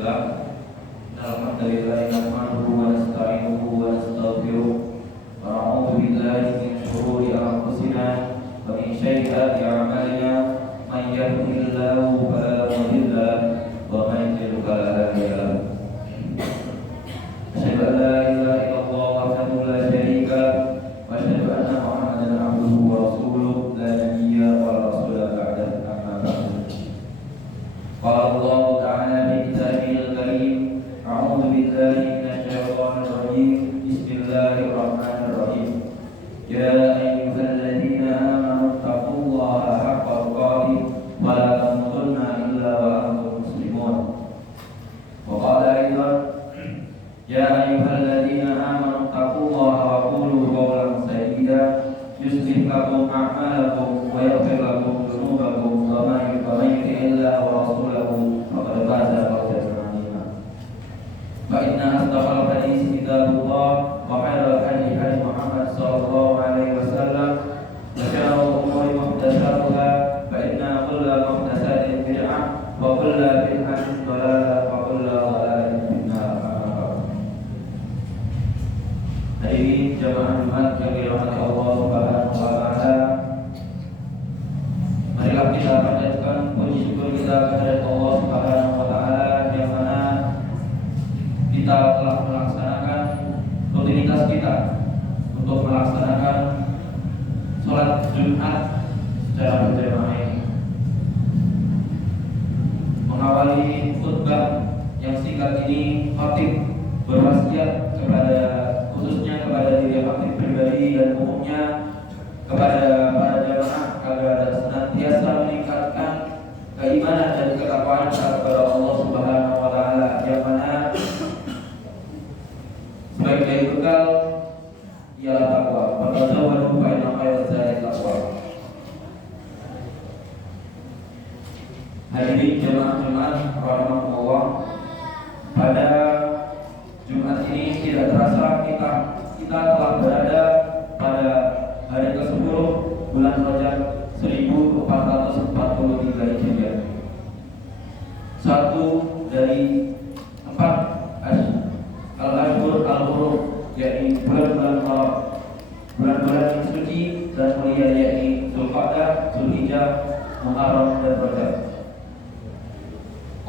Alhamdulillah nahmaduhu wa nasta'inuhu wa nastaghfiruh wa na'udzu billahi min shururi anfusina wa min sayyiati a'malina may yahdihillahu fala mudilla lahu wa may yudlil fala hadiya lahu. Asyhadu an la ilaha illallah wahdahu la syarika lahu wa asyhadu anna Muhammadan abduhu wa rasuluh la nabiyya wa rasula ba'dahu amma ba'du. Qala Allah ta'ala fi kitabihil karim a'udzu billahi minasyaitonir rajim. Bismillahirrahmanirrahim. Ya ayyuhalladzina amanu taqullaha haqqa tuqatih wa la tamutunna illa wa antum muslimun. Wa qala aidan ya ayyuhalladzina amanu taqullaha wa qulu qawlan sadida yuslih lakum a'malakum wa yaghfir lakum dhunubakum wa may yuti'illaha wa rasulahu faqad faza fawzan 'azima. Fa inna asdaqal hadits kitabullah wa khairal hadi hadi Muhammad sallallahu alaihi wasallam wa syarrul umuri muhdatsatuha fa inna kulla muhdatsatin bid'ah wa kulla bid'atin dhalalah wa kulla dhalalatin finnar. Hadirin jamaah Jumat yang dirahmati Allah Subhanahu wa taala, marilah kita panjatkan puji syukur kita kehadirat Allah Subhanahu wa taala yang mana kita telah melaksanakan rutinitas kita untuk melaksanakan sholat Jumat secara berjamaah ini. Mengawali khutbah yang singkat ini, khatib berwasiat khususnya kepada diri khatib pribadi dan umumnya kepada para jamaah agar senantiasa meningkatkan keimanan dan ketakwaan kepada Allah Subhanahu wa taala, yang mana sebagai bekal ialah takwa. Fatazawwadu fa inna khairaz zadi taqwa. Hadirin jemaah rahimakumullah, pada Jumat ini tidak terasa kita telah berada pada hari ke-10 bulan Rajab 1443 Hijriah. Satu dari 4 al-ashhur al-hurum, yakni bulan-bulan Haram, bulan-bulan yang suci dan mulia, yakni Dzulqa'dah, Dzulhijjah, Muharram dan Rajab.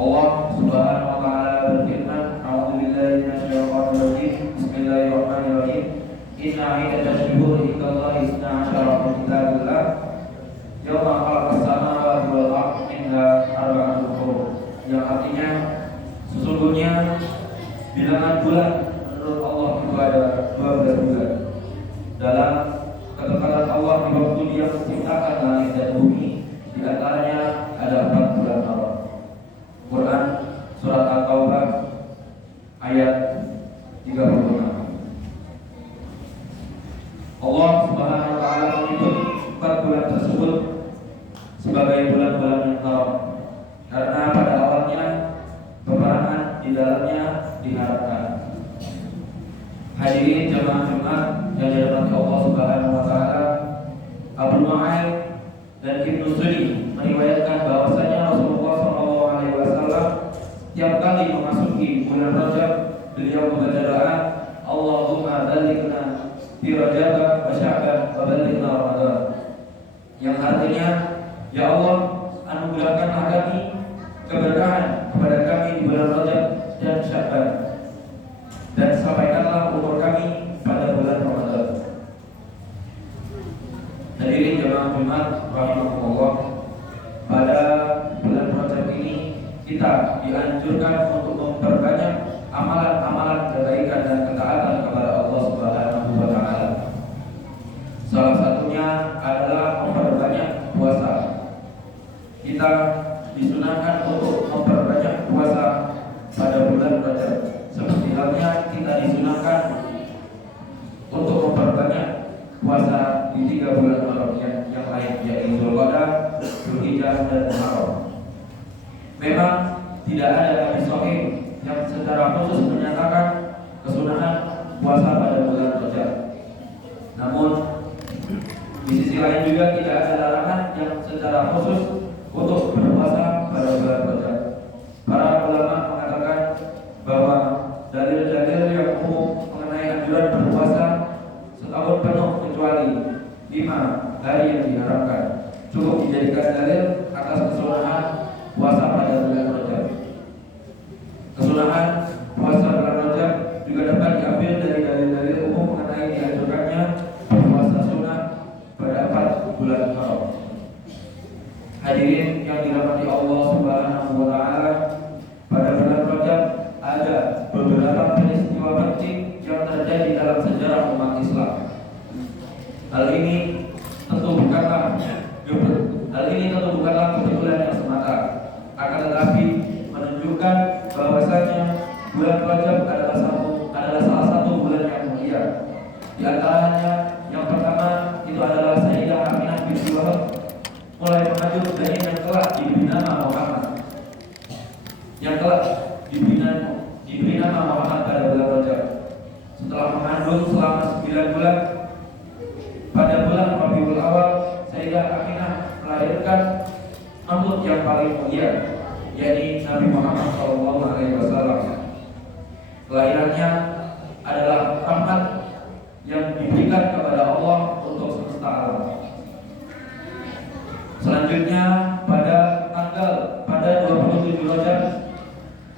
Allah Subhanahu wa taala berfirman, a'udzu billahi minasyaitonir rajim. Bismillahirrahmanirrahim. Inna 'iddatash shuhuri 'indallahi 12 min kitabillah yauma khalaqas samawati wal ardh minha arba'atun hurum. Yang artinya sesungguhnya bilangan bulan menurut Allah itu ada 12 bulan. Dalam ketetapan Allah di waktu Dia menciptakan langit dan bumi, di antaranya ada 4 bulan haram. Quran surat At-Taubah ayat 36. Allah Subhanahu wa taala menyebut 4 bulan tersebut sebagai bulan-bulan yang haram karena pada awalnya peperangan di dalamnya diharamkan. Hadirin jamaah Jumat yang dirahmati Allah Subhanahu wa taala, Abu Nu'aim dan Ibnu Sunni meriwayatkan bahwasanya Rasulullah SAW tiap kali memasuki bulan Rajab, beliau membaca doa, Allahumma balighna fi Rajab wa Sya'ban wa balighna Ramadan, yang artinya, ya Allah, anugerahkanlah kami keberkahan kepada kami di bulan Rajab dan Sya'ban, dan sampaikanlah umur kami pada bulan Ramadan. Hadirin jamaah Jumat rahimakumullah, pada bulan Rajab ini kita dianjurkan untuk memperbanyak amalan-amalan kebaikan dan ketaatan kepada Allah Subhanahu wa taala. Salah satunya adalah memperbanyak puasa. Kita disunahkan untuk memperbanyak puasa pada bulan Rajab, seperti halnya kita disunahkan untuk memperbanyak puasa di 3 bulan Haram yang lain, yaitu Dzulqa'dah, Dzulhijjah dan Muharram. Memang tidak ada hadis sahih yang secara khusus menyatakan kesunahan puasa pada bulan Rajab. Namun di sisi lain juga tidak ada larangan yang secara khusus untuk berpuasa pada bulan Rajab. Para ulama mengatakan Hadirin yang dirahmati Allah Subhanahu wa taala, pada bulan Rajab ada beberapa peristiwa penting yang terjadi dalam sejarah umat Islam. Hal ini tentu bukanlah kebetulan yang semata, akan tetapi menunjukkan bahwasanya bulan Rajab adalah salah satu bulan yang mulia. Di antaranya yang pertama itu adalah Sayyidah Aminah binti Wahab mulai mengandung janin yang telah diberi nama Muhammad, pada bulan Rajab. Setelah mengandung selama 9 bulan, pada bulan Rabiul Awal, Sayyidah Aminah melahirkan makhluk yang paling mulia, yakni Nabi Muhammad SAW. Kelahirannya adalah rahmat yang diberikan kepada Allah untuk semesta alam. Selanjutnya pada 27 Rajab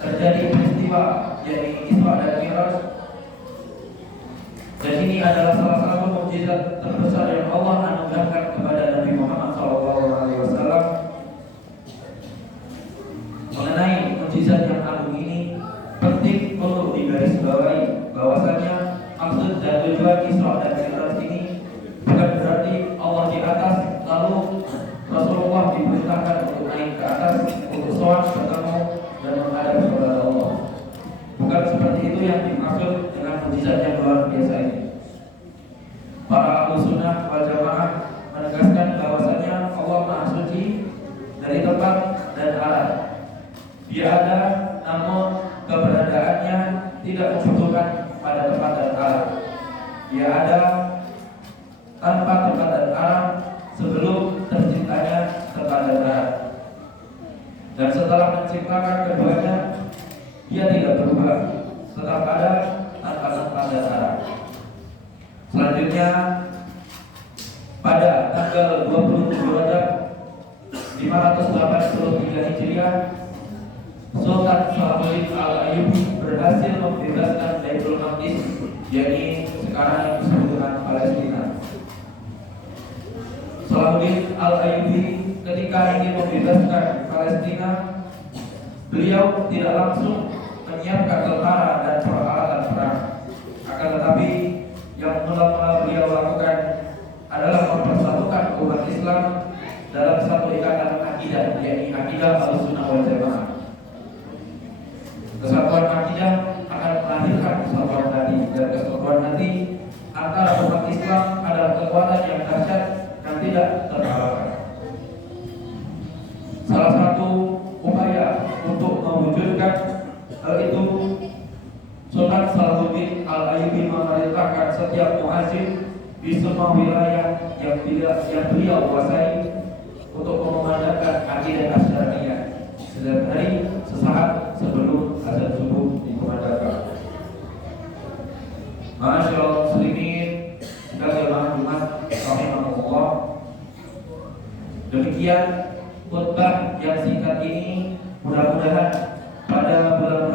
terjadi peristiwa yakni Isra dan Mi'raj. Dan ini adalah salah satu mukjizat terbesar yang Allah anugerahkan kepada Nabi Muhammad SAW. Mengenai mukjizat yang agung ini, penting untuk digarisbawahi bahwasanya maksud dan tujuan Isra dan Mi'raj ini bukan berarti Allah di atas lalu Rasulullah diperintahkan untuk naik ke atas untuk sholat bertemu dan menghadap kepada Allah. Bukan seperti itu yang dimaksud dengan mukjizat yang luar biasa ini. Para Ahlussunnah wal Jamaah menegaskan bahwasanya Allah Maha Suci dari tempat dan arah. Dia ada, namun keberadaannya tidak membutuhkan pada tempat dan arah. Dia ada tanpa tempat dan arah sebelum terciptanya tempat dan arah. Dan setelah menciptakan keduanya, dia tidak berubah, tetap ada tanpa tempat dan arah. Selanjutnya pada tanggal 27 Rajab 583 Hijriah, Sultan Salahuddin Al-Ayyubi berhasil membebaskan Baitul Maqdis, yakni sekarang yang disebut dengan Palestina. Salahuddin Al-Ayyubi ketika ingin membebaskan Palestina, beliau tidak langsung menyiapkan tentara dan peralatan perang. Akan tetapi yang mula-mula beliau lakukan adalah mempersatukan umat Islam dalam satu ikatan akidah, yakni akidah Ahlussunnah wal Jamaah. Kesatuan akidah akan melahirkan kesatuan hati, dan kesatuan hati antara umat Islam adalah kekuatan yang dahsyat yang tidak terkalahkan. Salah satu upaya untuk mewujudkan hal itu, Sultan Salahuddin Al-Ayyubi memerintahkan setiap muazzin di semua wilayah yang beliau kuasai untuk mengumandangkan akidah asyariyah setiap hari sesaat sebelum azan subuh dikumandangkan. Ma'asyiral muslimin dan jamaah Jumat rahimahullah. Demikian khutbah yang singkat ini, mudah-mudahan pada bulan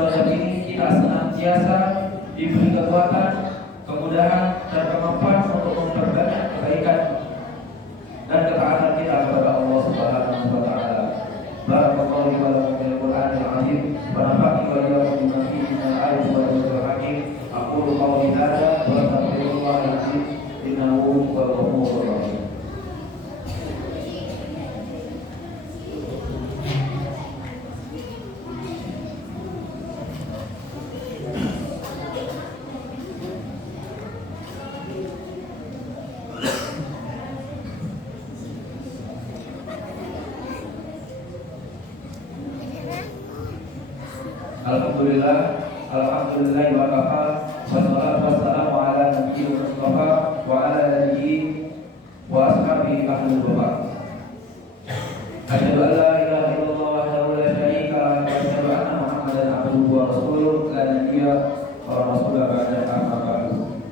Rajab ini kita senantiasa diberi kekuatan, kemudahan dan kemampuan untuk memperbanyak kebaikan dan ketaatan kita kepada Allah Subhanahu wa taala. Barakallahu li wa lakum fil Qur'anil azim wa nafa'ani wa iyyakum bima fihi min al-ayati wa dhikril hakim. Aqulu qawli hadza wa astaghfirullahal azim innahu huwal ghafurur rahim. Alhamdulillah wa kafa, wassalatu wassalamu ala nabiyyil mustafa wa ala alihi wa ashabihi ahlul wafa. Asyhadu an la ilaha illallah wahdahu la syarika lahu wa asyhadu anna Muhammadan abduhu wa rasuluhu la nabiyya wa rasula ba'da amma ba'du.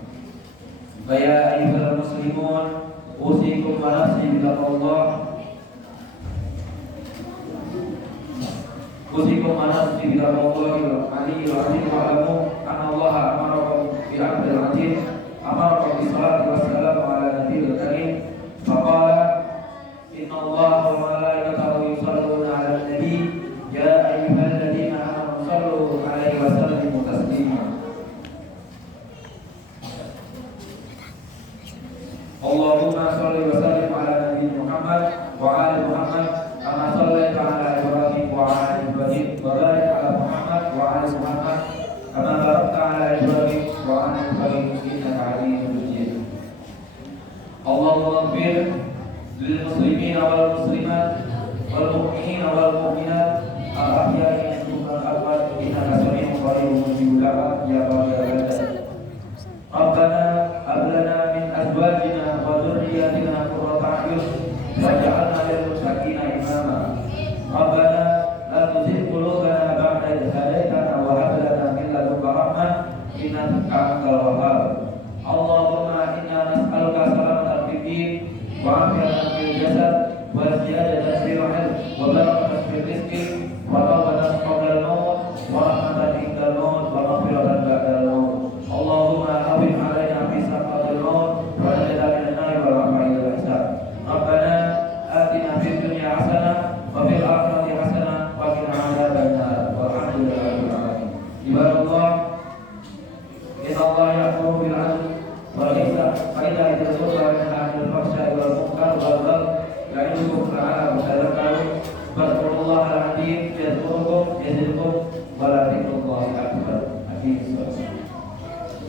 Fa ya ayyuhal muslimun, usikum wa nafsi bittaqwallah. Usikum manasih billahi aliyil azim wa alamu anna Allah amarakum bi amril azim, amarakum bi salati wassalamu ala nabiyil karim. Faqala sholli wa sallim ala nabiyyina Muhammad wa ali Muhammad kama shallaita ala Ibrahim wa ala Ibrahim wa barik ala Muhammad wa ali Muhammad kama barakta ala Ibrahim wa ala Ibrahim innaka Hamidzum Majid. Allahumma ighfir lil muslimin wal muslimat wal mu'minin wal mu'minat al-ahya'i minhum wal amwat innaka sami'un qaribun mujibud da'wat ya rabbal alamin. Rabbana hab lana min azwajina wa dhurriyyatina qurrata a'yun waj'alna lil muttaqina imama. Rabbana la tuzigh qulubana ba'da idh hadaytana wa hab lana min ladunka rahmah innaka antal wahhab. Allahumma inna nas'aluka salamatal fid din wa afiyatan fil jasad wa ziyadatan fil ilm wa barakatan fil rizqi wa tawbatan qabla al-maut wa rahmatan indal maut wa maghfiratan ba'dal maut. Allahumma hawwin 'alaina fi saqatil maut wa najina minan nar wa rahmatil ihsan. Rabbana atina fid dunya hasanah wa fil akhirati hasanah wa qina adzabannar. Walhamdulillahi rabbil alamin. Ibadallah, inna Allah ya'muru bil 'adli wal ihsan wa ita'i dzil qurba wa yanha 'anil fahsya'i wal munkar wal baghi ya'idukum la'allakum tadhakkarun. Fadhkurullaha al-'azim yadhkurukum yazidkum wa la dhikrullahi akbar. Amin.